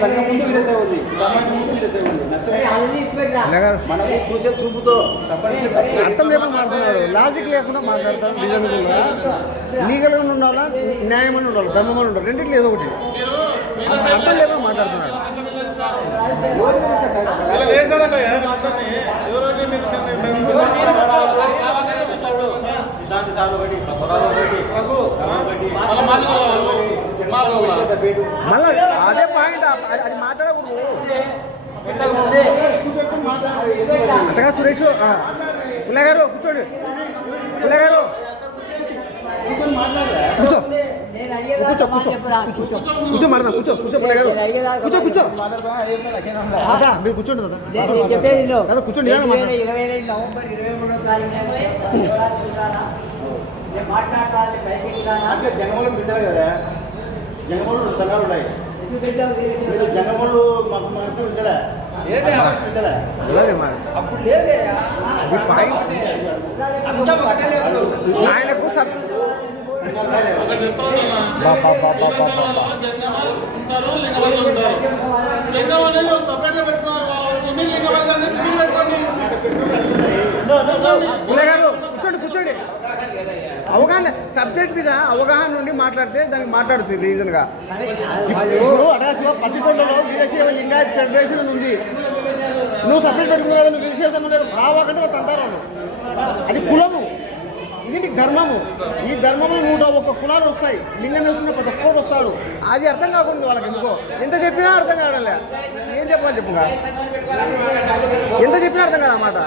సంఘం ముందు వీరసేవ ఉంది, సమాజం ముందు వీరసేవ ఉంది. మనకి చూసే చూపుతో అర్థం లేకుండా మాట్లాడుతున్నాడు, లాజిక్ లేకుండా మాట్లాడతాడు. రీజనబుల్గా లీగల్గా ఉండాలా, న్యాయమని ఉండాలి, ధర్మమని ఉండాలి, రెండింటిలో ఏదో ఒకటి. అర్థం లేకుండా మాట్లాడుతున్నాడు. మళ్ళా అదే పాయింట్, అది మాట్లాడకూడదు. అంతగా సురేష్ పుల్ల గారు కూర్చోండి, పుల్ల గారు కూర్చో కూర్చో కూర్చో కూర్చో మాడదా, కూర్చో కూర్చో పుల్ల గారు కూర్చో కూర్చో మీరు కూర్చోండి కదా కూర్చోండి. 22 నవంబర్ 23వ తారీఖు అంటే జనములు పిలిచారు కదా, జనములు సంఘాలు ఉన్నాయి. మీరు జనములు మాకు పిలిచారా? అప్పుడు లేదే ఆయనకు కూర్చోండి కూర్చోండి. అవగాహన సబ్జెక్ట్ మీద అవగాహన నుండి మాట్లాడితే దానికి మాట్లాడుతుంది రీజన్ గా. ఇప్పుడు అటాచ్లో పత్తికొండలో వీరశైవ లింగాయత్ ఫెడరేషన్ ఉంది, నువ్వు సపరేట్ పెట్టుకున్నావు కదా, నువ్వు వీరశైవ సంఘం లేదు రావాలంటే వాళ్ళు తంతారు. అది కులము, ఇది నీకు ధర్మము. ఈ ధర్మంలో 101 కులాలు వస్తాయి, లింగం వేసుకున్న ప్రతి ఒక్కరు వస్తాడు. అది అర్థం కాకుండా వాళ్ళకి ఎందుకో ఎంత చెప్పినా అర్థం కావడంలే. ఏం చెప్పాలి చెప్పుగా, ఎంత చెప్పినా అర్థం కాదు అన్నమాట.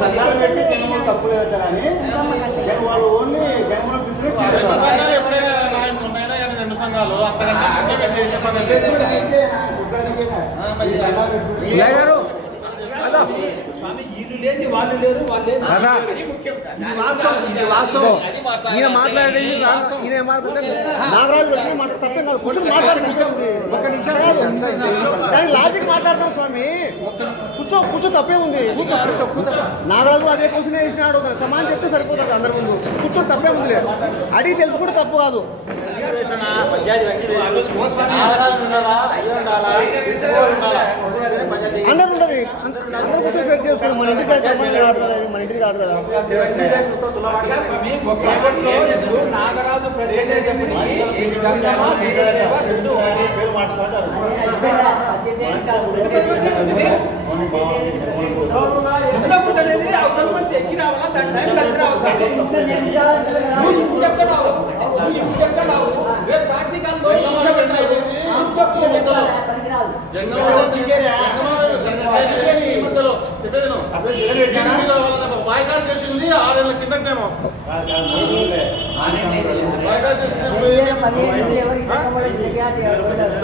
సంఘాలు పెట్టి జనములు తప్పు లేదు కానీ వాళ్ళు ఓన్లీ జనములు ఈయన మాట్లాడేది ఈయన మాట్లాడుతుంటే నాగరాజు తప్పేం కాదు, కొంచెం మాట్లాడుతుంది. ఒక్క నిమిషం కాదు, దాని లాజిక్ మాట్లాడతాం స్వామి. కూర్చో కూర్చో తప్పే ఉంది. నాగరాజు అదే క్వశ్చన్ వేసినాడు, సమానం చెప్తే సరిపోతుంది అందరి ముందు. కూర్చొని తప్పే ఉంది, అడిగి తెలుసుకుంటే తప్పు కాదు. అందరు ఉండదు, అందరూ కూర్చొని సెట్ చేసుకోండి. మన ఇంటికి కాదు కదా, మన ఇంటికి కాదు కదా. నాగరాజు అవతల మనిషి ఎక్కి రావాలా, దాని టైం కలిసి రావచ్చు. చెప్తున్నావు చెప్తున్నావు రేపు కార్తీకాల్లో బాయ్కాట్ చేసింది 6 ఏళ్ల కిందటేమో.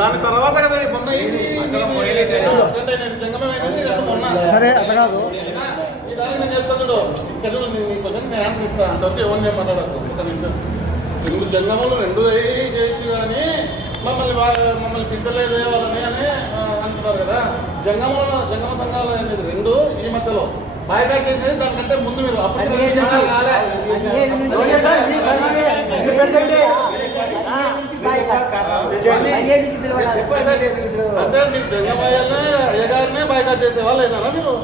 దాని తర్వాత కదా మొన్న సరే అట్లా కాదు. నేను చెప్తాడు కొంచెం నేను ఆన్సర్ ఇస్తాను అంటే ఎవరిని మాట్లాడదు. తెలుగు జంగములు 2 చేయొచ్చు కానీ మమ్మల్ని పిచ్చలేదు వాళ్ళని అని అంటున్నారు కదా. జంగమ సంఘాలు అనేది 2 ఈ మధ్యలో బాయ్కాట్ చేసేది దానికంటే ముందు మీరు అప్పుడు అంటే మీరు జంగమయ్యనే అయ్యగారినే బాయ్కాట్ చేసేవాళ్ళు అయినారా మీరు?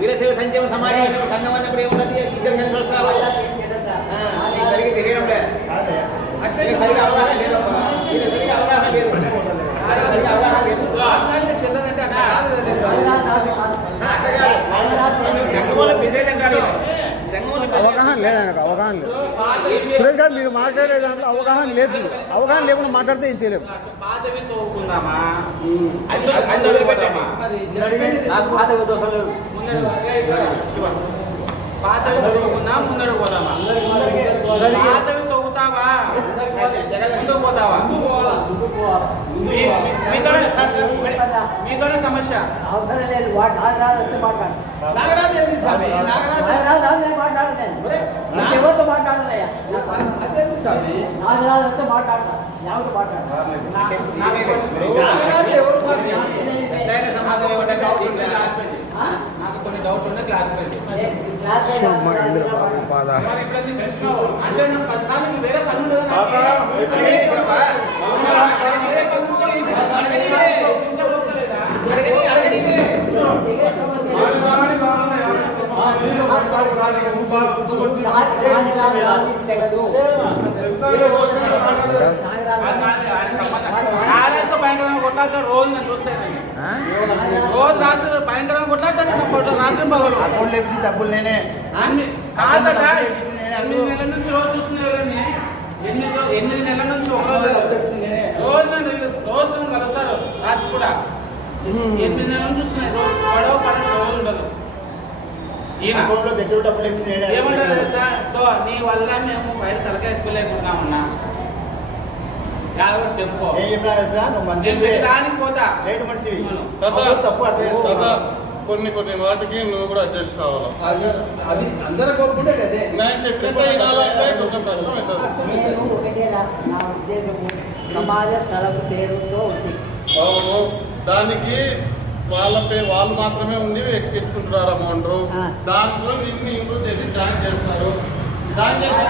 వీరశైవ సంక్షేమ సమాజం సంఘం అన్నప్పుడు ఏమున్నది, ఇద్దరు కలిసి వస్తారు. సరిగ్గా తెలియడం లేదు, అట్లే సరిగ్గా అవగాహన లేదు, సరిగ్గా అవగాహన లేదు, సరిగ్గా అవగాహన లేదు. అట్లాంటి చెల్లదంటే అవగాహన లేదన్నారు, అవగాహన లేదు. సురేష్ గారు మీరు మాట్లాడే దాంట్లో అవగాహన లేదు. అవగాహన లేకుండా మాట్లాడితే ఏం చేయలేము. పాతవి తవ్వుకుందాం, ముందడు పోదామా? పాతవి తవ్వుతావా? ముందుకు పోతావా? మీతోనే సమస్య. అవసరం లేదు. వాడు నాగరాజు వస్తే మాట్లాడు. నాగరాజు ఏంది స్వామి? నాగరాజు నేను మాట్లాడను. నేను ఎవరితో మాట్లాడనయ్యా? అదేంటి స్వామి? నాగరాజు వస్తే మాట్లాడతా. ఎవరితో మాట్లాడతా? నాగరాజు ఎవరు స్వామి? సమాధానం ఏమంటే నాకు కొన్ని డౌట్ ఉన్నాయి. అంటే నాకు 10 సార్లు వేరే పని ఉండదు. భయంకరంగా కొట్లాడతాడు రోజు. నేను చూస్తాను రోజు రాత్రి భయంకరంగా కొట్లాడతాడు. రాత్రి పగలు డబ్బులు నేనే కాదట. 8 నెలల నుంచి రోజు చూస్తున్నారని 8 నెలల నుంచి ఒక రోజు రోజు కలుస్తారు. రాత్రి కూడా 8 నెలల నుంచి చూస్తున్నాయి. రోజు పడవ 12 రోజులు ఉండదు. ఏమంటారు తెలుసా? నీ వల్ల మేము బయట తలకాయ ఎత్తుకోలేకున్నామన్నా. తెప్పుకో దానికి పోతా కొన్ని వాటికి నువ్వు కూడా అడ్జస్ట్ కావాలి. అది అందరూ కోరుకుంటే కదే. నేను చెప్పినట్టు వినాలంటే కొంచెం కష్టం అవుతుంది. నేను ఒకటే నా ఉద్దేశము సమాజ స్థలపు పేరుతో ఉంది. అవును, దానికి వాళ్ళు మాత్రమే ఉండి ఎక్కించుకుంటున్నారు అమౌంట్. దాంట్లో నిన్ను ఇంప్రూవ్ చేసి జాయిన్ చేస్తారు. జాయిన్ చేస్తే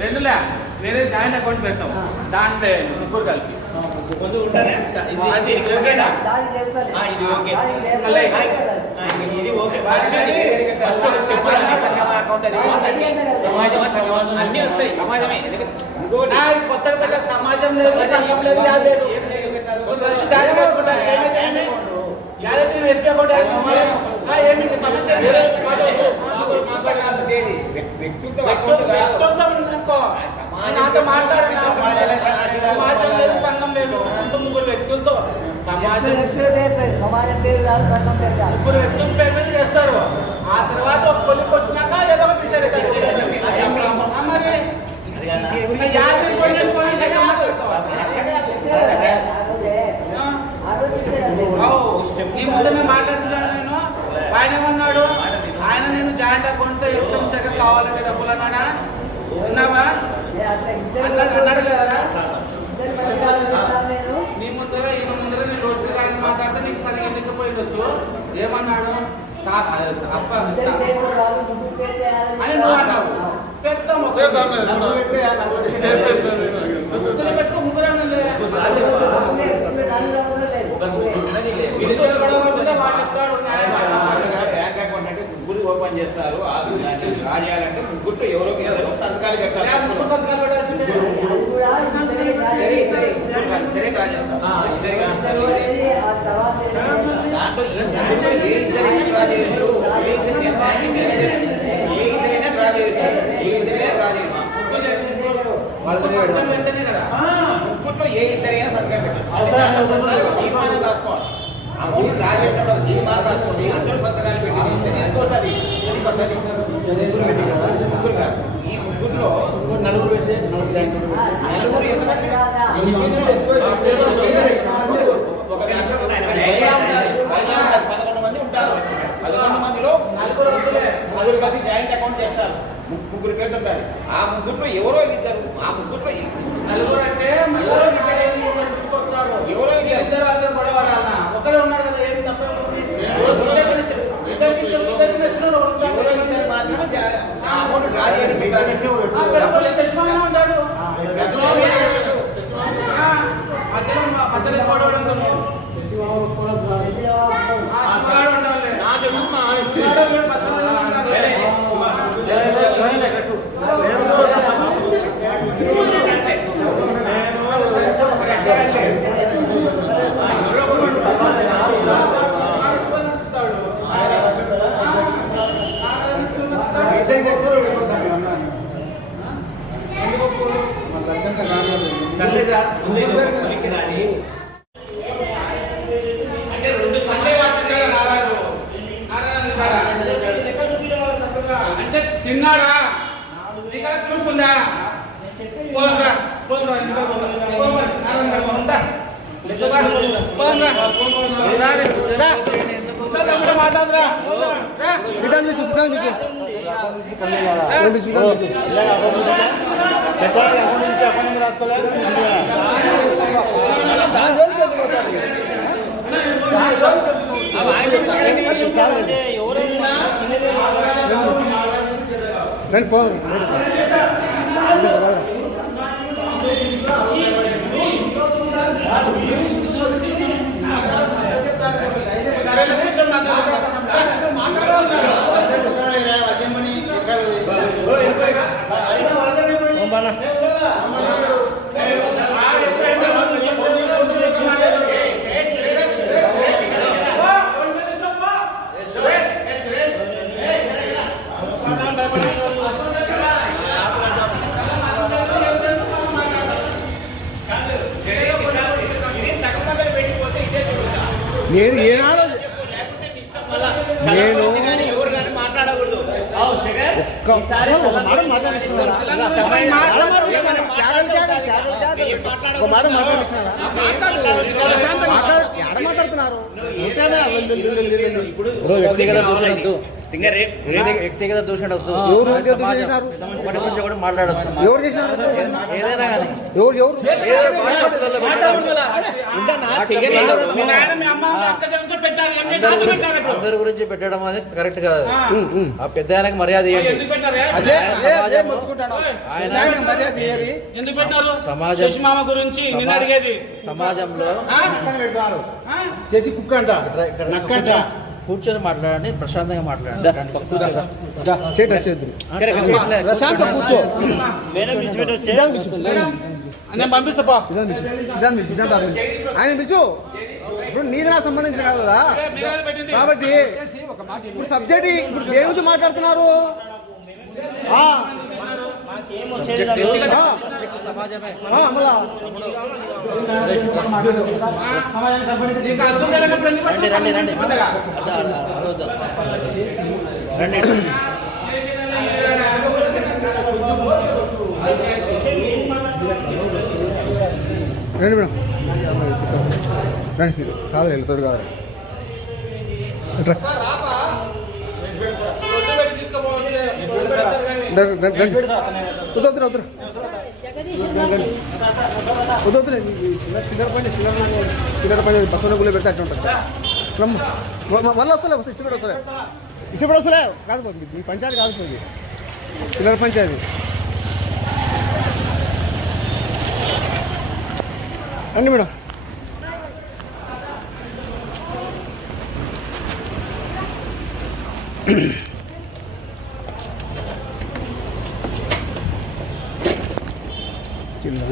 రెండులే వేరే జాయింట్ అకౌంట్ పెడతాం. దాంట్లో ముగ్గురు కలిపి ముందు ఉంటానే. అది ఓకేనా? ఇది ఓకే. ఇది ఓకే. సమాజం అన్ని వస్తాయి. సమాజమే కొత్త పెద్ద సమాజం లేదు, సంఘం లేదు, లేదు. ఏమిటి సమస్య? నాతో మాట్లాడిన సమాజం లేదు, సంఘం లేదు. ముగ్గురు వ్యక్తులతో సమాజం సమాజం పేరు కాదు, సంఘం పేరు కాదు. ముగ్గురు వ్యక్తుల పేరు మీద చేస్తారు. ఆ తర్వాత ఒక కొలికి వచ్చినాక ఏదో ఒకటి డిసైడ్ అవుతారు. మరి నీ ముందు మాట్లాడుతున్నాను నేను. ఆయన ఏమన్నాడు? ఆయన నేను జాయింట్ అకౌంట్ ఇష్టం సెకండ్ కావాలంటే డబ్బులు అన్నాడా? ఉన్నావా? అన్నాడు కదా. నీ ముందర ఈయన ముందర నేను రోజు కానీ మాట్లాడితే నీకు సరిగ్గా నిద్రపోయిండొచ్చు. ఏమన్నాడు? అప్ప అని నువ్వు అన్నావు. పెద్దాం పెట్టుకో. ముగ్గురు బ్యాంక్ అకౌంట్ అంటే ముగ్గురు ఓపెన్ చేస్తారు. రాజాలంటే ముగ్గురు ఎవరో సంతకాలు పెట్టాలి. సంతకాలు పెట్టాల్సిందే. దాంట్లో ఏ ఇద్దరైనా డ్రా చేయొచ్చు. ఏ ఇద్దరైనా డ్రా చేయొచ్చు. వెంటనే కదా ముగ్గుట్లో ఏ ఇద్దరైనా సంతకాలు పెట్టాలి. రాసుకోవాలి. అమౌంట్ రాజేటప్పుడు తీర్మానం రాసుకోండి. అసలు సంతకాలు పెట్టి తీసుకోవాలి. ముగ్గురు కాదు. ఈ ముగ్గురులో నలుగురు పెడితే నలుగురు ఎంతమంది? 11 మంది ఉంటారు. 11 మందిలో నలుగురు కలిసి జాయింట్ అకౌంట్ చేస్తారు. ముగ్గురు పేర్లు ఉంటారు. ఆ ముగ్గురులో ఎవరో ఇద్దరు. ఆ ముగ్గురులో నలుగురు అంటే ఎవరో ఇద్దరు. ఎవరో ఇద్దరు అందరూ పడేవారు. ఒకరే ఉన్నాడు కదా. ఏమి తప్ప ఉంటాడు. ముందు ఇది ఒక కొలిక్కి రాని. అంటే 2 సండే వాడుతుంటే నారాజు అంటే తిన్నాడా ఇక్కడ చూసుకుందా పోరా పోరా మాట్లాడరా అకౌంట్ నుంచి అకౌంట్ రాసుకోలేదు. రండి పో నేను ఏనాడు నేను ఎవరు కానీ మాట్లాడకూడదు. ఒక మాట మాట్లాడిస్తున్నారా మాట్లాడుతున్నారు వ్యక్తిగత దూషణ వద్దు. వ్యక్తిగత దూషణ వద్దు. ఎవరు చేశారు? ఒకటి గురించి ఒకటి మాట్లాడద్దు. ఎవరు చేసినారు? ఏదైనా కానీ ఎవరు ఎవరు అందరి గురించి పెట్టడం అనేది కరెక్ట్ కాదు. ఆ పెద్ద ఆయనకి మర్యాద ఇవ్వండి. సమాజం గురించి నిన్న అడిగేది సమాజంలో చేసి కుక్క అంట నక్కంట కూర్చొని మాట్లాడండి, ప్రశాంతంగా మాట్లాడండి. ప్రశాంత కూర్చో నేను పంపిస్తా సిద్ధాంత ఆయన పిచ్చు. ఇప్పుడు నీది నాకు సంబంధించిన కాదు కదా, కాబట్టి ఇప్పుడు సబ్జెక్ట్ ఇప్పుడు దేని గురించి మాట్లాడుతున్నారు? సమాజమే రండి రండి రండి రండి. రండి మేడం రండి. కాదు వెళ్తాడు కాదు వద్దు చిల్లర పని బస్సు గుళ్ళు పెడితే అట్లా ఉంటుంది. మళ్ళీ వస్తలే ఇష్టపడి వస్తలే కాదు పోతుంది. మీ పంచాయతీ కాదు పోతుంది, చిల్లర పంచాయతీ. రండి మేడం. చిల్లర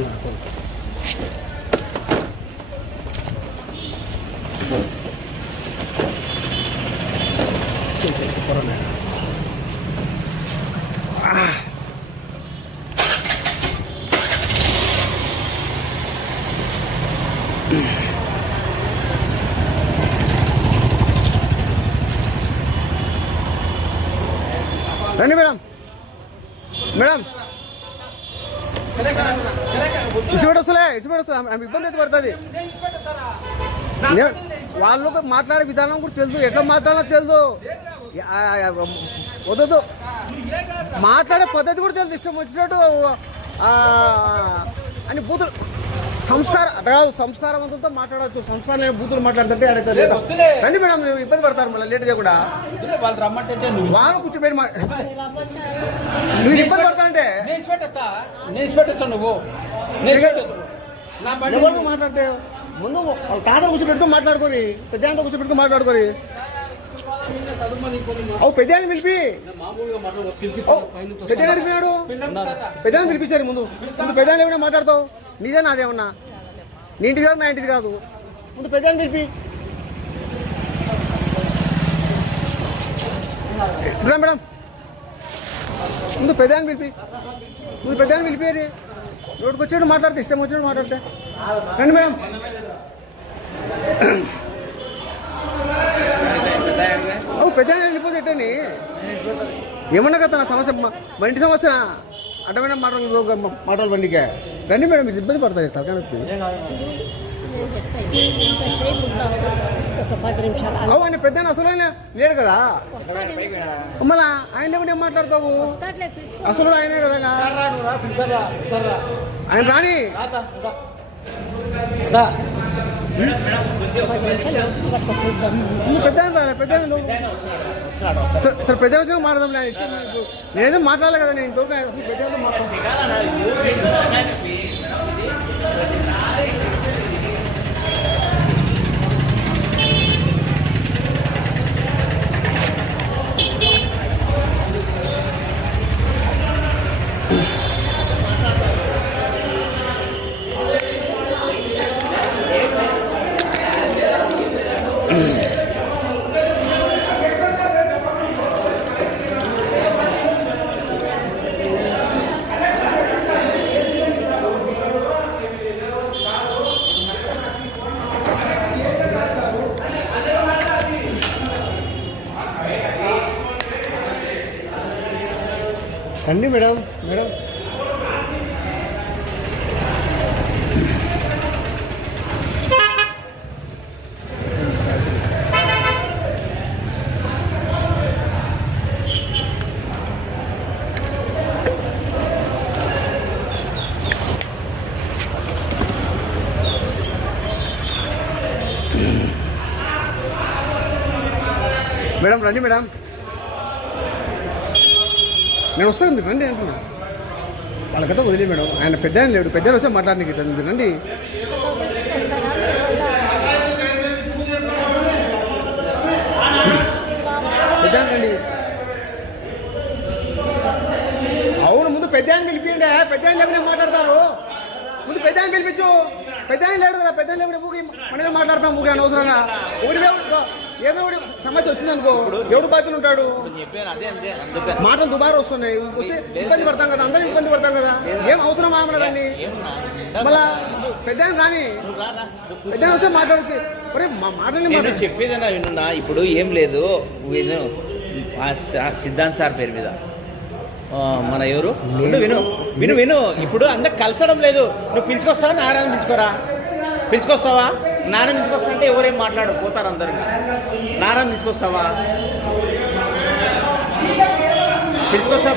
రండి మేడం. మేడం ఇసుపెట్టొస్తలే ఆమె ఇబ్బంది అయితే పడుతుంది. వాళ్ళు మాట్లాడే విధానం కూడా తెలుసు, ఎట్లా మాట్లాడాలో తెలుసు, వద్దు మాట్లాడే పద్ధతి కూడా తెలుసు. ఇష్టం వచ్చినట్టు అని బూతులు సంస్కారవంతులతో మాట్లాడవచ్చు. సంస్కారం లేని బూతులు మాట్లాడుతుంటే అడుగుతుంది. రండి మేడం, ఇబ్బంది పడతారు మళ్ళీ లేట్ చేయకుండా. వాళ్ళు రమ్మంటే వాళ్ళు కూర్చోబెట్టి మీరు ఇబ్బంది పడతానంటే నువ్వు ఎవరు మాట్లాడితే ముందు తాత కూర్చోబెట్టు మాట్లాడుకోరి, పెద్ద కూర్చోబెట్టుకుని మాట్లాడుకోరి. పెద్దాన్ని పిలిపి పెద్దాన్ని పిలిపినాడు, పెద్దాన్ని పిలిపించారు. ముందు పెద్దాన్ని ఏమైనా మాట్లాడతావు? నీదే నాదేమన్నా? నీ ఇంటిది కాదు, నా ఇంటిది కాదు. ముందు పెద్దాన్ని పిలిపి మేడం. ముందు పెద్దాన్ని పిలిపి, ముందు పెద్దాన్ని పిలిపేది. నోటికి వచ్చాడు మాట్లాడితే ఇష్టం వచ్చాడు మాట్లాడితే రండి మేడం. పెద్ద వెళ్ళిపోతే ఎట్టని ఏమన్నా కదా తన సమస్య మా ఇంటి సమస్య అడ్డమైన మాటలు బండికే రండి మేడం. మీరు ఇబ్బంది పడతారు తలకానొప్పి. ఆయన పెద్ద అసలు ఆయన లేడు కదా, మళ్ళా ఆయన ఏం మాట్లాడతావు? అసలు ఆయనే కదా ఆయన రాని. పెద్ద పెద్ద సరే పెద్ద వచ్చి మాట్లాడదాం. నేనేదో మాట్లాడాలి కదా, నేను ఇంతవరకు అసలు పెద్ద రండి మేడం. మేడం మేడం రండి మేడం. నేను వస్తాను, మీరు రండి అంటున్నా. వాళ్ళకైతే వదిలే మేడం. ఆయన పెద్ద ఆయన లేడు, పెద్ద వస్తే మాట్లాడడానికి మీరు రండి. పెద్ద రండి. అవును, ముందు పెద్ద ఆయన పిలిపియండి. పెద్ద ఆయన లేకుండా మాట్లాడతారు. ముందు పెద్ద ఆయన పిలిపించు. పెద్ద ఆయన లేడు కదా, పెద్ద ఆయన లేకుండా ఊగి మనమే మాట్లాడతాం. ఊగి అనవసరంగా ఊరివే ఏదో ఒకటి సమస్య వచ్చిందనుకో, ఎవడు బాధ్యత ఉంటాడు? మాటలు దుబారా వస్తున్నాయి, వచ్చి ఇబ్బంది పడతాం కదా, అందరం ఇబ్బంది పడతాం కదా. ఏం అవసరం ఆమె మళ్ళా పెద్ద రాని పెద్ద వస్తే మాట్లాడచ్చు. మా మాటలు చెప్పేదన్నా వినున్నా. ఇప్పుడు ఏం లేదు, విను సిద్ధాంత్ సార్ పేరు మీద మన ఎవరు విను విను విను ఇప్పుడు అందరు కలసడం లేదు. నువ్వు పిలుచుకొస్తావా, నారాయణ పిలుచుకొస్తావా? నారాయణ పిలుచుకొస్తా అంటే ఎవరేం మాట్లాడు పోతారు అందరు. నారాయణ పిలుచుకొస్తావా?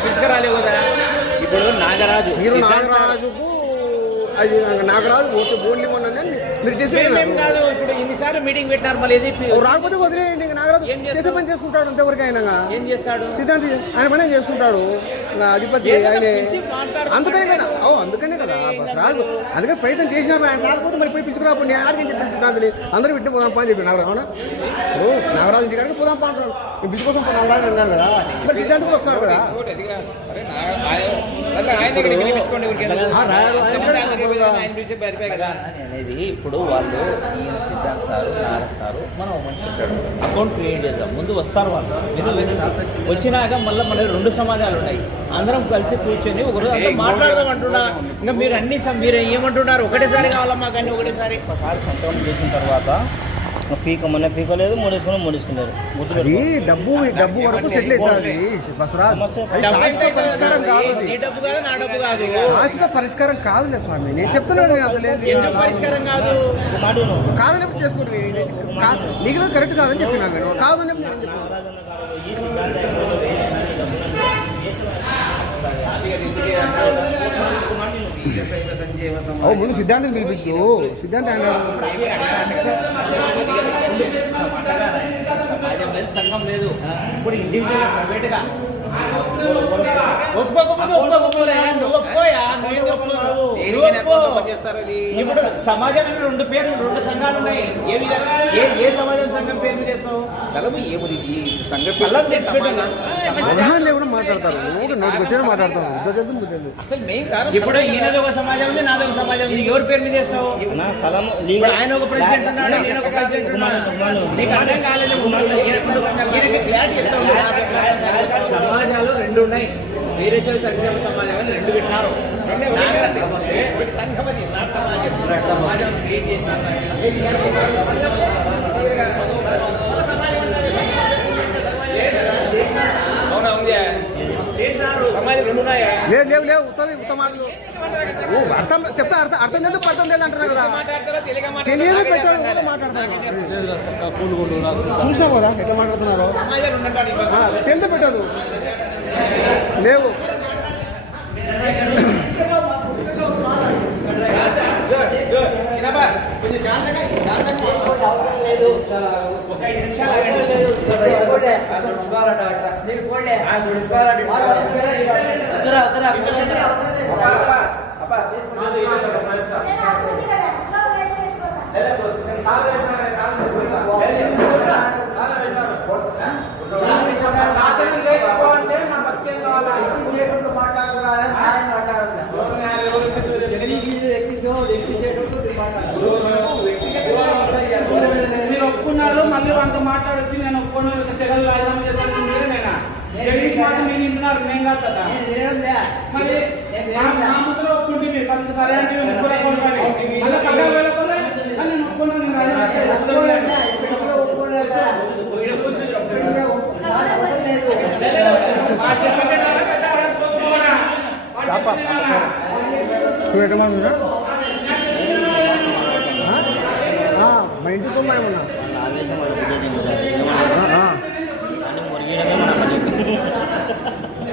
పిలుచుకురాలేవు కదా. ఇప్పుడు నాగరాజు అది నాగరాజు ఓకే బోన్లీ మీరు కాదు. ఇప్పుడు ఇన్నిసార్లు మీటింగ్ పెట్టినారు, మళ్ళీ రాకపోతే వదిలేయండి. నాగరాజు చేసే పని చేసుకుంటాడు అంతవరకు. ఆయన ఏం చేస్తాడు? సిద్ధాంతి ఆయన పని చేసుకుంటాడు. అధిపతి ఆయన అందుకనే కదా. అందుకనే కదా రాజు, అందుకని ప్రయత్నం చేసినారు. ఆయన రాకపోతే మరి పోయి పిలుచుకురాప్పుడు నేను ఆడికి చెప్పి సిద్ధాంతిని అందరూ విట్టి పోదాం పని చెప్పి నాగరాజు. అవునా, నాగరాజు ఇంటికాడికి పోదాం పా అంటాడు. నేను పిలుచుకోసం నాగరాజు అన్నాను కదా, మరి సిద్ధాంతి కూడా వస్తున్నాడు కదా. అనేది ఇప్పుడు వాళ్ళు ఈయన సిద్ధాంత్ సారు, నారాయణ సారు, మనం మనిషి ఉంటాడు, అకౌంట్ క్రియేట్ చేద్దాం. ముందు వస్తారు వాళ్ళు. వచ్చినాక మళ్ళీ మన 2 సమాజాలు ఉన్నాయి. అందరం కలిసి కూర్చొని ఒకరోజు అంతా మాట్లాడదాం అంటున్నా. ఇంకా మీరు ఏమంటున్నారు? ఒకటేసారి కావాలా మాకు అన్ని ఒకటేసారి? ఒకసారి సంతకం చేసిన తర్వాత మొన్న పీకలేదు, మూడేసుకున్నారు. డబ్బు వరకు సెటిల్ అవుతుంది. పరిష్కారం కాదులే స్వామి, నేను చెప్తున్నాను. పరిష్కారం కాదు కాదని చేసుకోండి. లీగల్ కరెక్ట్ కాదని చెప్పినా నేను. కాదని ముందు సిద్ధాంతం పిలిపించు. సిద్ధాంతం సంఘం లేదు. ఇప్పుడు ఇండివిజువల్ ప్రైవేట్ గా ఇప్పుడు సమాజంలో 2 పేర్లు 2 సంఘాలు ఉన్నాయి. ఏ సమాజం సంఘం పేరు మీద వేస్తావు? లేకుండా మాట్లాడతారు. నోటికి వచ్చాడు మాట్లాడతారు. ఇప్పుడు ఈయనది ఒక సమాజం ఉంది, నాది ఒక సమాజం ఉంది. ఎవరి పేరు మీద వేస్తావు? ఆయన ఒక ప్రెసిడెంట్ ఉన్నాడు, ఈయన ఒక ప్రెసిడెంట్ ఉన్నాడు. నీకు అర్థం కాలేదు. సమాజాలు 2 ఉన్నాయి. వీరేశ్వర సంక్షేమ సమాజం అని రెండు పెట్టినారు. ఒకటి సంఘం అని రాష్ట్ర సమాజం క్రియేట్ చేసినారు. అవునా ఉంది చేసినారు. సమాజం రెండు ఉన్నాయా? లేవు ఉత్తమ మాటలు అర్థం చెప్తా అర్థం ఎందుకు అర్థం లేదు అంటున్నా కదా. తెలియదు పెట్టారు మాట్లాడతాను చూసినా కదా ఎట్లా మాట్లాడుతున్నారు. ఎంత పెట్టదు లేవు. మీరు ఒప్పుకున్నారు, మళ్ళీ వాళ్ళతో మాట్లాడొచ్చి నేను ఒప్పుకున్న తెగలు రాజధాని చేస్తాను మీరేనా? జగదీష్ మాట మీరు వింటున్నారు, నేను కాదు కదా. మరి నా ముద్ర ఒప్పుకుంటుంది సరే అంటే మళ్ళీ పక్కన వెళ్ళకుండా నేను ఒప్పుకున్నాను. మా ఇంటి సొమ్మాయి ఉన్నా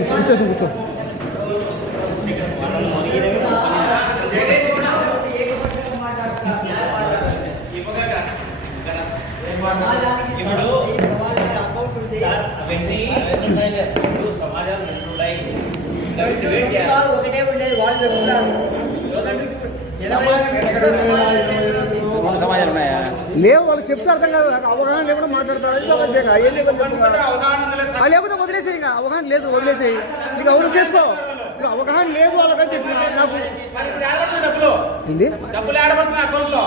కూర్చో కూర్చో. ఒకటే ఉండేది వాళ్ళు సమాజాలు ఉన్నాయా? లేవు వాళ్ళు చెప్తే అర్థం కాదు. అవగాహన లేకుండా మాట్లాడతారు. లేకపోతే వదిలేసేయి. ఇంకా అవగాహన లేదు వదిలేసేయి. నీకు అవును చేసుకో. అవగాహన లేదు వాళ్ళకని చెప్పి నాకు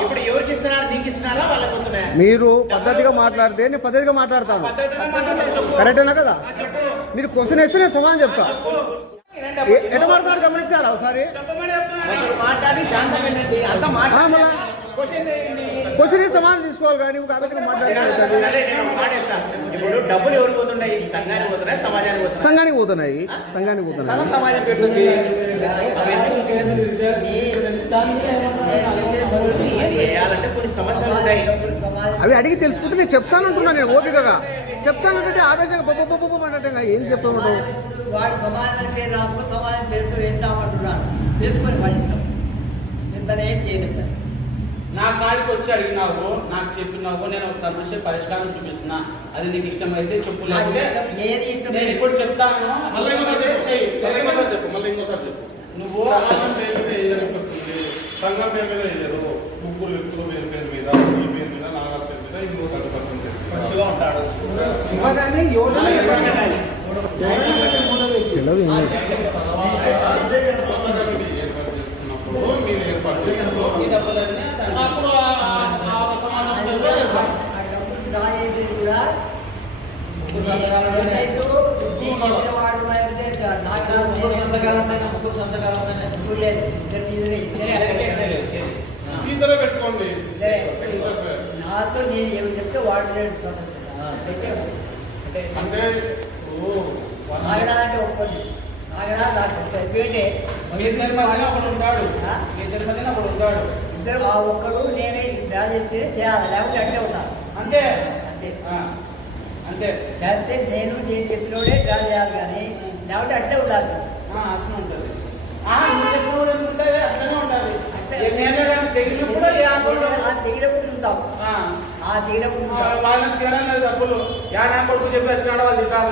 ఇప్పుడు ఎవరికి ఇస్తున్నారు? నీకు ఇస్తున్నారా వాళ్ళకి? మీరు పద్ధతిగా మాట్లాడితే నేను పద్ధతిగా మాట్లాడతాను. కరెక్టేనా కదా? మీరు క్వశ్చన్ వేస్తే నేను సమాధానం చెప్తా. ఎట్లా మాట్లాడారు గమనించారా ఒకసారి? క్వశ్చన్ సమాధానం తీసుకోవాలి కానీ మాట్లాడాలి. ఇప్పుడు డబ్బులు ఎవరు పోతున్నాయి? సంఘానికి పోతున్నాయి, సమాజానికి పోతున్నాయి. సంఘానికి పోతున్నాయి. సమాజం పెడుతుంది. చేయాలంటే కొన్ని సమస్యలు ఉంటాయి. అవి అడిగి తెలుసుకుంటే నేను చెప్తానంటున్నా. నేను ఓపికగా చెప్తానంటే ఆవేశంగా బొబ్బ అంటే ఏం చెప్తామంటావు? వాడు సమాజం పేరు రాసుకొని సమాజం పేరుతో వేస్తామంటున్నాను. వేసుకొని పండిస్తాం. ఇంతనేం చేయలేదు. నా కాడికి వచ్చి అడిగినావు, నాకు చెప్పినావు, నేను ఒక సమస్య పరిష్కారం చూపిస్తున్నా. అది నీకు ఇష్టమైతే చెప్పు. ఏది ఇష్టం నేను ఇప్పుడు చెప్తాను. మళ్ళీ ఇంకోసారి చెప్పు. నువ్వు సంఘం పేరు మీద వేయలేదు, ముగ్గురు వ్యక్తులు వేరు పేరు మీద, ఈ పేరు మీద, నాగారు పేరు మీద, ఇంకో కట్టుబడుతుంది. మంచిగా ఉంటాడు. ఈతలో పెట్టుకోండి. నాతో నేను ఏమి చెప్తే వాడు అంటే నాగడాలంటే ఒప్పంది. నాగడా దాంట్లో ఇద్దరు ఆ ఒక్కడు నేనే డ్రా చేస్తే చేయాలి, లేకపోతే అంటే ఉంటాను. అంతే అంతే అంతే చేస్తే నేను చెప్పినోడే డ్రా చేయాలి కానీ లేకపోతే అంటే ఉండాలి. అట్లా ఉంటుంది. నువ్వు చెప్పినోడు ఉంటాయి అట్లనే ఉండాలి. తెగినప్పుడు ఉంటాం. వాళ్ళని తినడం డబ్బులు నా కొడుకు చెప్పి వచ్చినాడు వాళ్ళు తింటారు.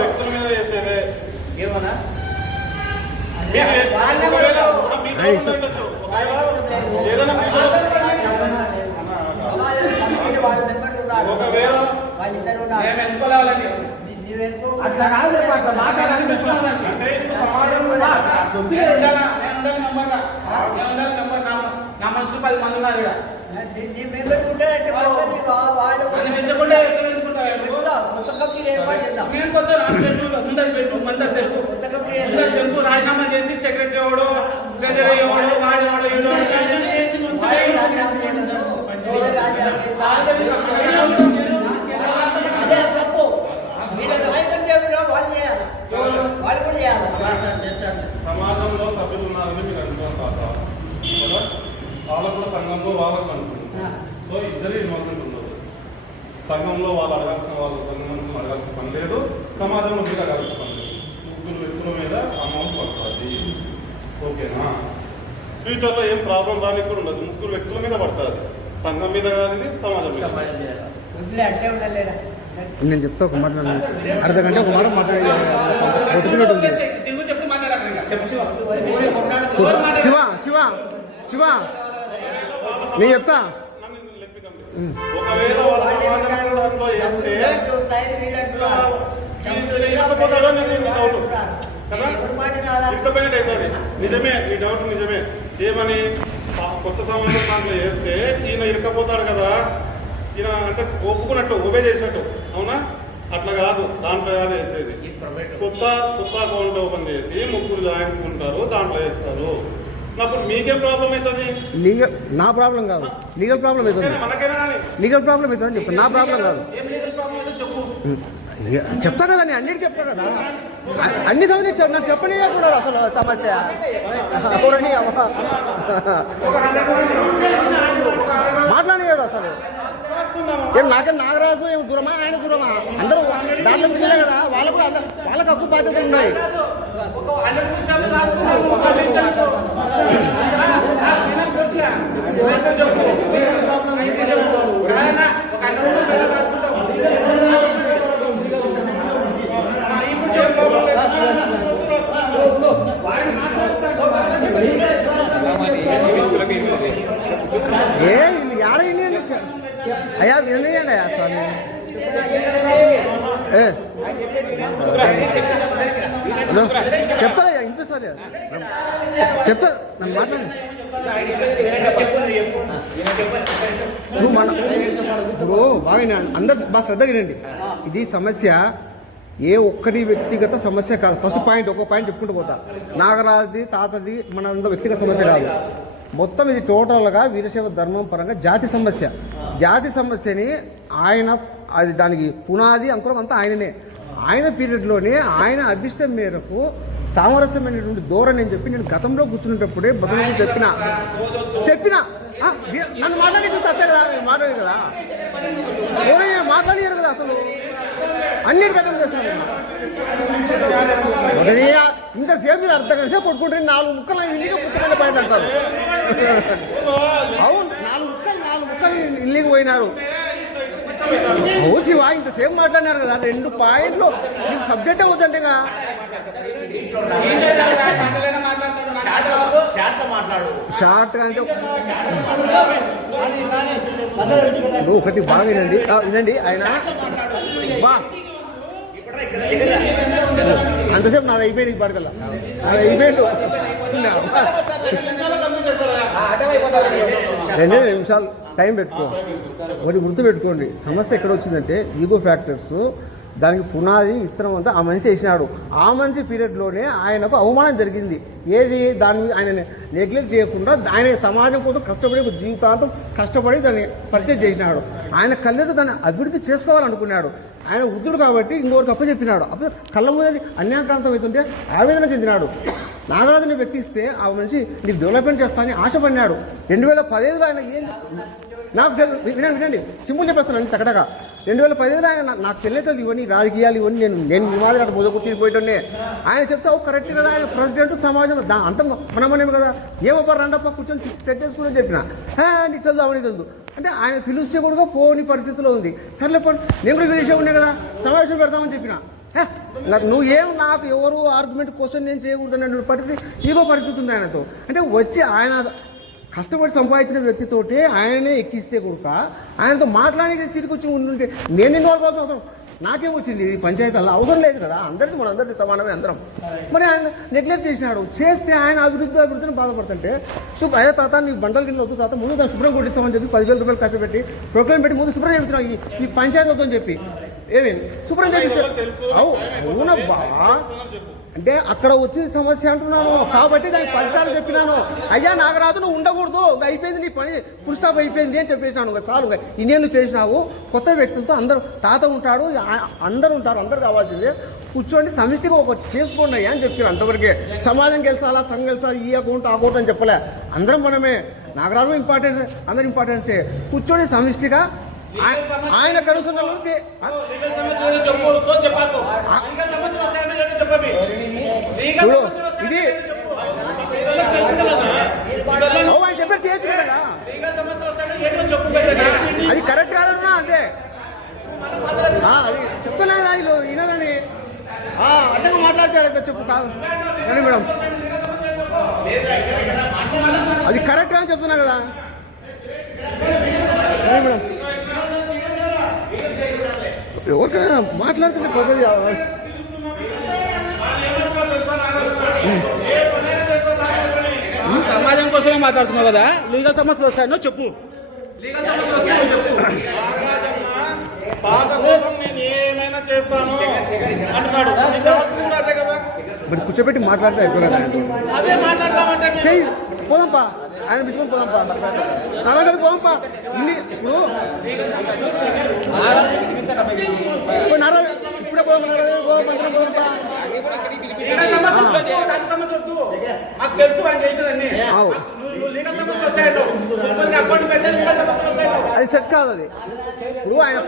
వ్యక్తుల మీద వేసేదే ఏమన్నా వాళ్ళిద్దరు మేము ఎంచుకోవాలని అట్లా కాదు నా మనుషులు 10 మంది ఉన్నారు. పెట్టుకుంటారంటే వాళ్ళు కొత్త కంపెనీ ఏర్పాటు చేద్దాం. నేను కొత్త ముందర పెట్టు మందరు పెట్టు కొత్త కంపెనీ ముందర పెట్టు రాజీనామా చేసి సెక్రటరీ ఎవడు ట్రెజరీ ఎవడు వాడు వాడు వీడు అదే తప్పు. మీరు నాయకత్వం చేయడం వాళ్ళు చేయాలి, వాళ్ళు కూడా చేయాలి. సమాజంలో సభ్యులు ఉన్నారని మీరు అనుకున్న తర్వాత వాళ్ళకు కూడా సంఘంలో వాళ్ళకు అనుకుంటున్నారు. సో ఇద్దరు ఇన్వాల్వ్మెంట్ ఉండదు. సంఘంలో వాళ్ళు అడగాల్సిన వాళ్ళు సంఘం అడగాల్సిన పని లేదు, సమాజంలో మీరు అడగాల్సిన పని లేదు. ముగ్గురు వ్యక్తుల మీద అమౌంట్ పడుతుంది. ఓకేనా? ఫ్యూచర్లో ఏం ప్రాబ్లం రానికి కూడా ఉండదు. ముగ్గురు వ్యక్తుల మీద పడుతుంది. సంఘం మీద కాదు, ఇది సమాజం మీద. వదిలే అట్లే ఉండాలి. నేను చెప్తా ఒక మాట, అర్ధ గంట ఒక మాట మాట్లాడుతున్నట్టు ఉంది. దిగు చెప్పి మాట్లాడాలి. చెప్పు శివ శివ శివ నేను చెప్తా. ఒకవేళ వాళ్ళ సమాజంలో వేస్తే ఇకపోతాడో నేను డౌట్ కదా, ఇంటర్మీడియట్ అవుతుంది. నిజమే, ఈ డౌట్ నిజమే. ఏమని కొత్త సమాజం దాంట్లో వేస్తే ఈయన ఇరకపోతాడు కదా, ఈయన అంటే ఒప్పుకున్నట్టు ఒబే చేసినట్టు, అవునా? అట్లా కాదు, దాంట్లో కాదు వేసేది. కొత్త అకౌంట్ ఓపెన్ చేసి ముగ్గురు జాయింట్ ఉంటారు, దాంట్లో వేస్తారు. అప్పుడు మీకేం ప్రాబ్లం అవుతుంది? లీగల్ నా ప్రాబ్లం కాదు, లీగల్ ప్రాబ్లం అవుతుంది. మనకైనా లీగల్ ప్రాబ్లం అవుతుందని చెప్తా, నా ప్రాబ్లం కాదు. చెప్పు. చెప్తా కదా, నేను అన్నిటికీ చెప్తా కదా. అన్ని చదివి నాకు చెప్పని కూడా అసలు సమస్య మాట్లాడేవాడు అసలు. ఏం నాకే నాగరాజు ఏం దూరమా, ఆయన దూరమా? అందరూ దాంట్లో పిల్లలే కదా, వాళ్ళకు వాళ్ళకు హక్కు బాధ్యతలు ఉన్నాయి. ఏ ఏడ అయ్యా వినలేయండి అయ్యా స్వామి. హలో చెప్తారయ్యా, వినిపిస్తారు చెప్తారు, నన్ను మాట్లాడు. నువ్వు ఇప్పుడు బాగా అందరు బాగా శ్రద్ధగా వినండి. ఇది సమస్య ఏ ఒక్కరి వ్యక్తిగత సమస్య కాదు. ఫస్ట్ పాయింట్, ఒక పాయింట్ చెప్పుకుంటూ పోతా. నాగరాజుది తాతది మన వ్యక్తిగత సమస్య కాదు. మొత్తం ఇది టోటల్గా వీరశైవ ధర్మం పరంగా జాతి సమస్య. జాతి సమస్యని ఆయన అది దానికి పునాది అంకురం అంతా ఆయననే. ఆయన పీరియడ్లోనే ఆయన అభిష్టం మేరకు సామరస్యమైనటువంటి ధోరణి అని చెప్పి నేను గతంలో కూర్చున్నప్పుడే బతుకు చెప్పిన నన్ను మాట్లాడేసి సచ్చే కదా, మాట్లాడారు కదా, మాట్లాడారు కదా. అసలు అన్నిటి కట్టం చేస్తాను. ఇంతసేపు మీరు అర్థం కలిసే కొట్టుకుంటే 4 ముక్కలు ఇంటికి పుట్టుకొని బయట అంటారు. అవును, 4 ముక్కలు ఇల్లుకి పోయినారు. ఓ శివ, ఇంతసేపు మాట్లాడినారు కదా, 2 పాయింట్లు నీకు సబ్జెక్ట్ అవుతుంటేగా షార్ట్ అంటే ఒకటి బాగా వినండి. ఆయన బా అంతసేపు నాది అయిపోయింది, పడగల అయిపోయిండు. 2 నిమిషాలు టైం పెట్టుకో. ఒకటి గుర్తుపెట్టుకోండి, సమస్య ఎక్కడ వచ్చిందంటే ఈగో ఫ్యాక్టర్స్. దానికి పునాది విత్తనం అంతా ఆ మనిషి వేసినాడు. ఆ మనిషి పీరియడ్లోనే ఆయనకు అవమానం జరిగింది. ఏది దాన్ని ఆయన నెగ్లెక్ట్ చేయకుండా ఆయన సమాజం కోసం కష్టపడి జీవితాంతం కష్టపడి దాన్ని పర్చేజ్ చేసినాడు. ఆయన కళ్ళకు దాన్ని అభివృద్ధి చేసుకోవాలనుకున్నాడు. ఆయన వృద్ధుడు కాబట్టి ఇంకొకరికి అప్పచెప్పినాడు. అప్పుడు కళ్ళ ముందు అన్యాక్రాంతం అవుతుంటే ఆవేదన చెందినాడు. నాగరాజుని వ్యక్తిస్తే ఆ మనిషి నీకు డెవలప్మెంట్ చేస్తానని ఆశపడినాడు. 2015లో ఆయన ఏం నాకు వినండి, సింపుల్ చెప్పేస్తాను తగ్గడగా. 2015లో ఆయన నాకు తెలియదు ఇవన్నీ రాజకీయాలు ఇవన్నీ నేను వివాదాలు అక్కడ మొదలుకొట్టిపోయేటోనే. ఆయన చెప్తే కరెక్ట్ కదా, ఆయన ప్రెసిడెంట్ సమాజం అంత మనమనేమి కదా, ఏమో రండప్ప కూర్చొని సెట్ చేసుకుని చెప్పిన. నీకు తెలుదు అవన్నీ తెలుదు అంటే ఆయన పిలిస్తే కూడా పోని పరిస్థితిలో ఉంది. సర్లే నేను కూడా విషయం ఉన్నాయి కదా, సమావేశం పెడతామని చెప్పిన. నాకు ఎవరు ఆర్గ్యుమెంట్ క్వశ్చన్ నేను చేయకూడదు అనే పరిస్థితి, ఈగో పరిస్థితి ఉంది ఆయనతో. అంటే వచ్చి ఆయన కష్టపడి సంపాదించిన వ్యక్తితోటి ఆయననే ఎక్కిస్తే కూడా ఆయనతో మాట్లాడి తిరిగి వచ్చి ఉంటుంటే నేను ఇన్వాల్వ్ అవ్వాల్సిన అవసరం నాకేం వచ్చింది? పంచాయతీలో అవసరం లేదు కదా, మనందరికీ సమానమే అందరం. మరి ఆయన నెగ్లెక్ట్ చేసినాడు. చేస్తే ఆయన అభివృద్ధిని బాధపడుతుంటే అయ్యా తాత నీకు బండల కింద వద్దు తాత, ముందు దాన్ని శుభ్రం కొట్టిస్తామని చెప్పి 10,000 రూపాయలు ఖర్చు పెట్టి ప్రోగ్రామ్ పెట్టి ముందు శుభ్రం చేయించినాం ఈ పంచాయతీలతో చెప్పి. ఏమి శుభ్రం చేపిస్తారు అవునబ్బా అంటే అక్కడ వచ్చిన సమస్య అంటున్నాను కాబట్టి దానికి పరిష్కారం చెప్పినాను. అయ్యా నాగరాజు నువ్వు ఉండకూడదు, అయిపోయింది నీ పని, ఫుల్ స్టాప్ అయిపోయింది అని చెప్పేసినాను. ఇంకా చాలు, ఇన్నేళ్ళు చేసినావు, కొత్త వ్యక్తులతో అందరూ తాత ఉంటాడు, అందరూ ఉంటారు, అందరు కావాల్సిందే, కూర్చోండి సమిష్టిగా ఒకటి చేసుకోండి అయ్యా అని చెప్పిన. అంతవరకే సమాజం గెలిచాలా, సంఘం గెలిచాలా, ఈ అకౌంట్ ఆ అకౌంట్ అని చెప్పలే. అందరం మనమే, నాగరాజు ఇంపార్టెన్స్, అందరు ఇంపార్టెన్సే. కూర్చొని సమిష్టిగా ఆయన కనుసంలో ఇది ఆయన చెప్పారు చేయొచ్చు కదా, అది కరెక్ట్ కాదన్నా. అంతే అది చెప్తున్నాయి వీళ్ళు ఈయనని అడ్డంగా మాట్లాడతాడు చెప్పు కాదు కానీ మేడం, అది కరెక్ట్ అని చెప్తున్నా కదా మేడం. ఎవరికైనా మాట్లాడుతుంటే పద్ధతి సమాజం కోసమే మాట్లాడుతున్నావు కదా, లీగల్ సమస్యలు వస్తాయో చెప్పు. లీగల్ సమస్యలు వస్తాయో చెప్పు. పాత కోసం నేను ఏమైనా చేస్తాను అంటున్నాడు. అదే కదా మరి కూర్చోబెట్టి మాట్లాడితే అయిపోయి కదా, అదే మాట్లాడతామంటే చెయ్యి పోదాంపా, ఆయన పిలుచుకొని పోదాంపా, నలగది పోదాంపా. ఇన్ని ఇప్పుడు ఇప్పుడే పోదాం, మంత్రం పోదాంపా. నాకు తెలుసు ఆయన చేసేదండి. అది సెట్ కాదు. అది ఇప్పుడు ఆయన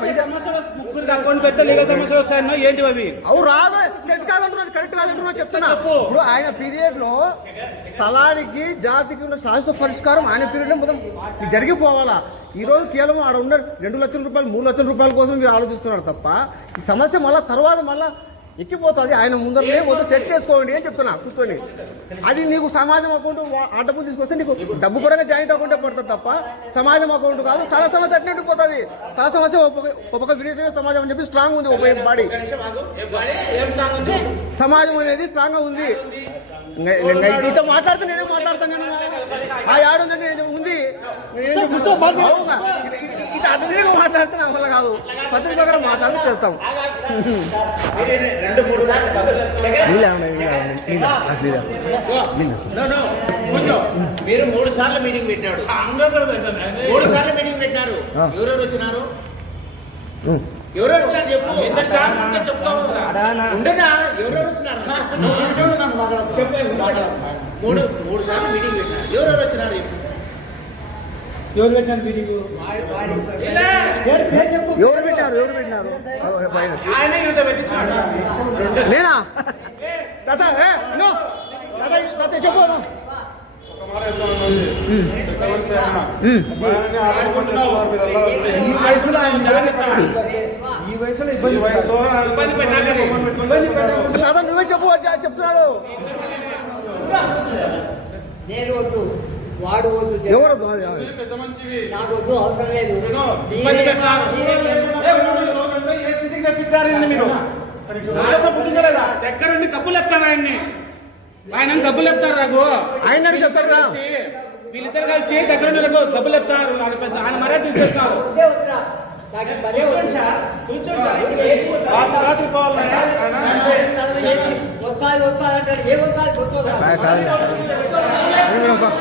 ముగ్గురికి అకౌంట్ పెడితే లీగల్ సమస్యలు వస్తాయన్నో ఏంటి అవి? అవు రాదు, సెట్ కాదంటున్నది, కరెక్ట్ కాదంటున్నా చెప్తున్నా. ఇప్పుడు ఆయన పీరియడ్ లో స్థలానికి జాతికి ఉన్న శాశ్వత పరిష్కారం ఆయన పీరియడ్ లో మొత్తం జరిగిపోవాలా. ఈ రోజు కేవలం ఆడ ఉన్న 2 లక్షల రూపాయలు 3 లక్షల రూపాయల కోసం మీరు ఆలోచిస్తున్నారు తప్ప ఈ సమస్య మళ్ళీ తర్వాత మళ్ళీ ఎక్కిపోతుంది. ఆయన ముందరనే మొత్తం సెట్ చేసుకోండి అని చెప్తున్నా కూర్చొని. అది నీకు సమాజం అకౌంట్ ఆ డబ్బులు తీసుకొస్తే నీకు డబ్బు పరంగా జాయింట్ అకౌంటే పడుతుంది తప్ప సమాజం అకౌంట్ కాదు. స్థల సమస్య అట్నే పోతుంది. స్థల సమస్య ఒక విలేజ్ సమాజం అని చెప్పి స్ట్రాంగ్ ఉంది, ఒక బాడీ సమాజం అనేది స్ట్రాంగ్ గా ఉంది. ఇట్లా మాట్లాడితే నేనే మాట్లాడతాను, నేను ఆ ఏడుందంటే ఉంది ఇట్లా అటు మాట్లాడితే నా వల్ల కాదు. పద్ధతి ప్రకారం మాట్లాడితే చేస్తాం. మీరు 3 సార్లు మీటింగ్ పెట్టాడు, 3 సార్లు మీటింగ్ పెట్టారు. ఎవరెవరు వచ్చినారు? ఎవరెవరు వచ్చినారు చెప్పు. ఉండదా ఎవరెవరు వచ్చినారు? 3 సార్లు మీటింగ్ పెట్టారు. ఎవరెవరు వచ్చినారు చెప్పు. ఎవరు పెట్టారు మీటింగ్? ఎవరు పెట్టినారు? నేనా చెప్పు. నువ్వే చెప్పు చెప్తున్నాడు. నేను వద్దు, వాడు వద్దు, ఎవరు నాకు వద్దు, అవసరం లేదు. దగ్గరుండి డబ్బులు ఎత్తారు ఆయన్ని, ఆయన డబ్బులు ఎత్తారు నాకు. ఆయన చెప్తారు కదా, వీళ్ళిద్దరు కలిసి దగ్గరుండి డబ్బులు ఎత్తారు. ఆయన మర్యాద తీసేస్తున్నారు. రాత్రి పోవాలి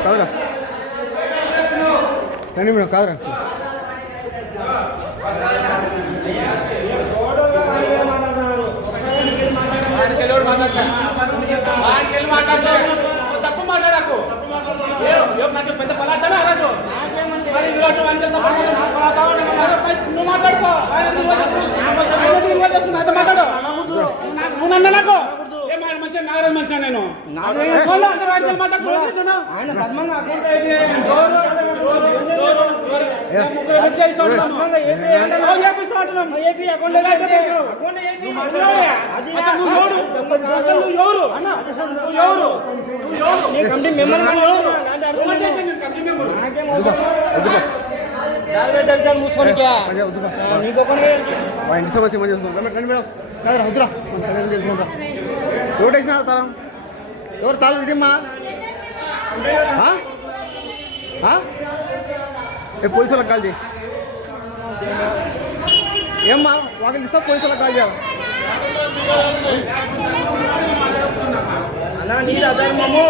కాదురా రండి మేడం, కాదురా తప్పు మాట్లాడకు. నాకు పెద్ద పలాటానా రాజు నువ్వు మాట్లాడుకో. మాట్లాడు నువ్వు నన్ను నాకు మంచిగా నాగరాజు మంచిగా నేను ఇంటి సమస్య ఏమో చేసుకుంటాం మేడం. కాదురా వద్దురా చేసుకుంటా. ఎవరు వేసినారు తాళం? ఎవరు తాళం ఇదిమ్మా? పోలీసులకు కాల్ చేయి. ఏమ్మా వాళ్ళకి ఇస్తా పోలీసులకు కాల్ చేయాలి. అన్నా నీది అధర్మము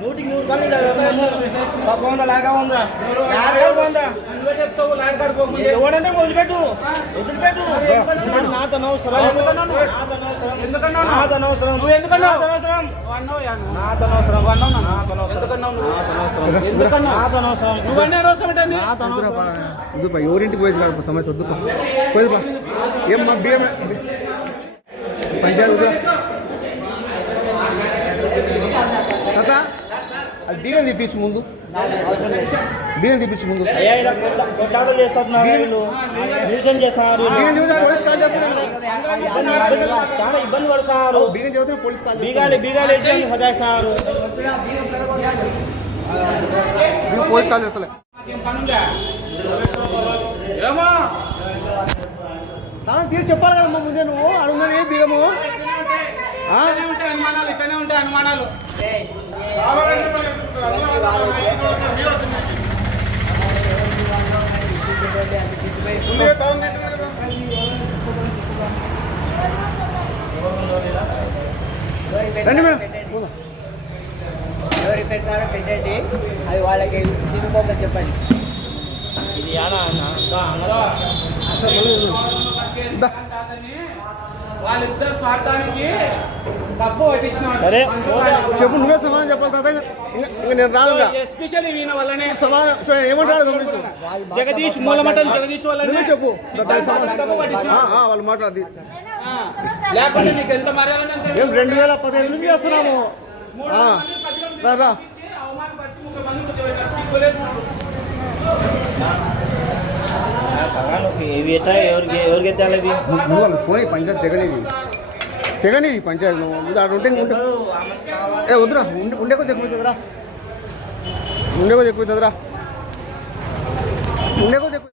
100% నీది అధర్మము. బాగుందా లాగా ఉందా బాగుందా నువ్వే చెప్తావు లాగపడిపోకుండా ఎవడంటే వదిలిపెట్టు నాతో అవసరం ఎందుకన్నావు నువ్వు ఎందుకన్నావు నువ్వన్నీ అనవసరం ఏంటండి వద్దుపా ఎవరింటికి పోయేది కాదు సమస్య వద్దుపా పోయేదిపా ఏమ్మా బియ్యం పంచాయతీ వద్దు తాత అది బియ్యం తెప్పించు ముందు బియ్యం తెప్పించు ముందు చేస్తున్నారు బియ్యం చెబుతా పోలీస్ కాల్ చేస్తున్నారు చాలా ఇబ్బంది పడుతున్నారు బియ్యం చెబుతా పోలీస్ కాల్ బీగాలు వేసి హదాయిస్తున్నారు పోలీస్ కాల్ చేస్తలే ఏమో తాను తీరు చెప్పాలి కదమ్మా ముందే నువ్వు అడుగున్నాను ఏ బియ్యము ఇక్కడనే ఉంటాయి అనుమానాలు రండి మేడం ఎవరి పెట్టారో పెట్టండి అది వాళ్ళకి తినుకోమని చెప్పండి. ఇది వాళ్ళిద్దరు స్వార్థానికి తప్పు పట్టించినాడు. సరే చెప్పు నువ్వే సమాధానం చెప్పాలి తాత ఇంకా నేను రాను ఎస్పెషల్లీ వీణ వల్లనే సమాధానం ఏమంటాడు జగదీష్ మూలమటం జగదీష్ వల్లనే నువ్వే చెప్పు తప్పు పట్టించినాడు. వాళ్ళు మాట్లాడి లేకపోతే నీకు ఎంత మర్యాద ఉందంటే మేము 2015 నుంచి చేస్తున్నాము రా అవమానపరిచి 30 మంది కూర్చోబెట్టారు. సిగ్గులేదు. ఎవరికి ఎత్తాలి వాళ్ళు పోయి పంచాయతీ తెగనిది పంచాయతీ నువ్వు ఆడ ఉంటే వద్దురా ఉండే కొద్ది ఎక్కువ అవుతుందిరా